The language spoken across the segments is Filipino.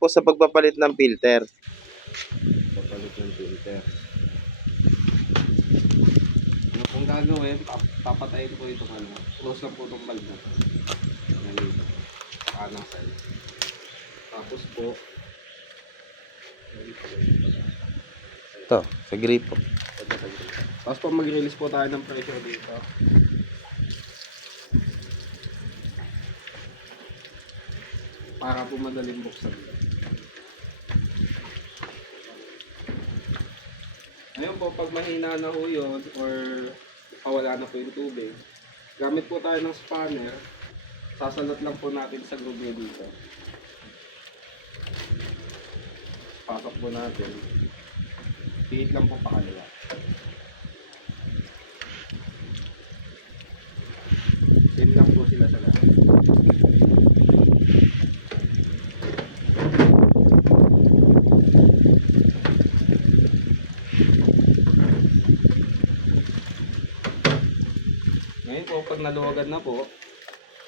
po sa pagpapalit ng filter. Papalit ng filter. Ano pong gagawin? Papatayin po itong ano. Close lang po itong valve na ito. Yan dito. Kanang side. Tapos po, Ito, sa gripo. tapos po mag-release po tayo ng pressure dito. Para po madaling buksan. Ngayon po, pag mahina na ho yun, or wala na po yung tubig, gamit po tayo ng spanner, sasalat lang po natin sa groove dito. Pasok po natin. Piit lang po pakaliwa. Same lang po sila sa lahat. Ngayon po, pag naluwagan na po,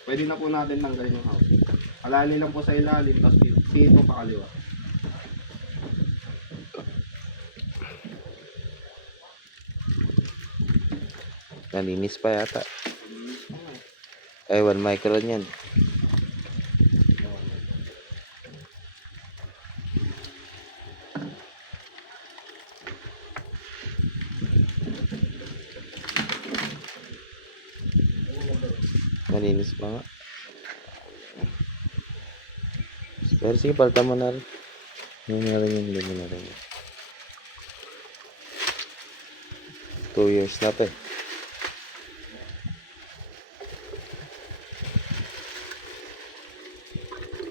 pwede na po natin tanggalin yung housing. Alali lang po sa ilalim, tapos piit po pakaliwa. Nalinis pa yata. Ay, 1 micron yan. Malinis pa nga. Pero sige, palta mo na rin. Hindi na rin yung limo na rin. 2 years na to eh.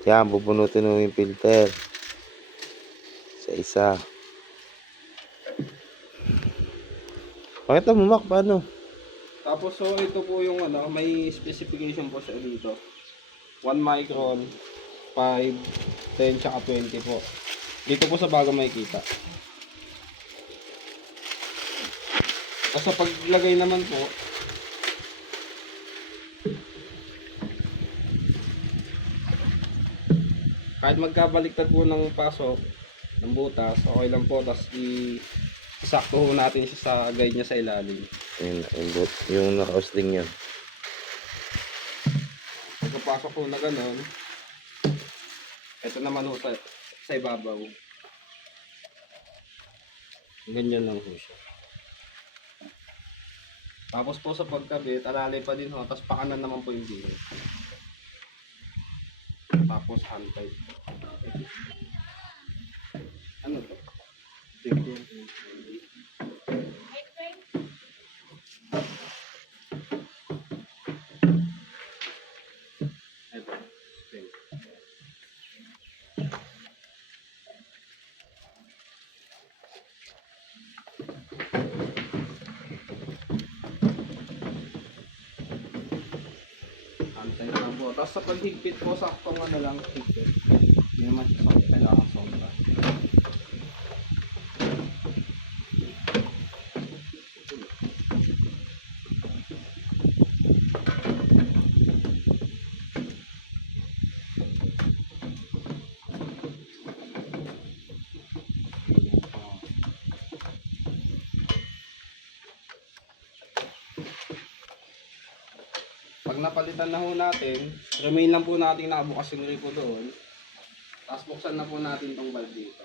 Yan, bubunutin mo yung filter. Sa isa. Pakita mo, Mac, paano? Tapos so ito po yung ano, may specification po siya dito. 1 micron, 5, 10, tsaka 20 po. Dito po sa bago makikita. Tapos sa paglagay naman po, kahit magkabaliktad po ng pasok ng butas, okay lang po. Tapos isakto ho natin siya sa guide niya sa ilalim. Yung naka-osling yun. Pagkapasok po na gano'n, ito naman ho sa ibabaw. Ganyan lang po siya. Tapos po sa pagkabit, alalay pa din ho, tapos pakanan naman po yung bihis. Tapos hantay. Ano to? Ito. Hantay lang po. Tapos sa paghigpit po, saktong ano lang higpit. Hindi naman siya sa kailangan sobra. Pag napalitan na ho natin, remain lang po natin nakabukas yung ripo doon. Tapos buksan na po natin tong valve dito.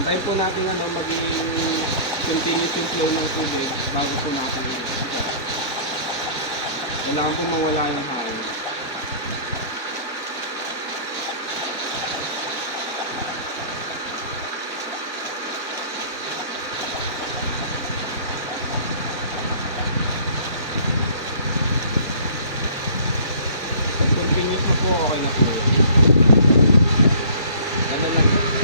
Hintayin po natin maging continuous yung flow ng tubig bago po natin i-start. Kailangan po mawala yung hangin. Pag continuous na po, okay na po yun. Ganun lang.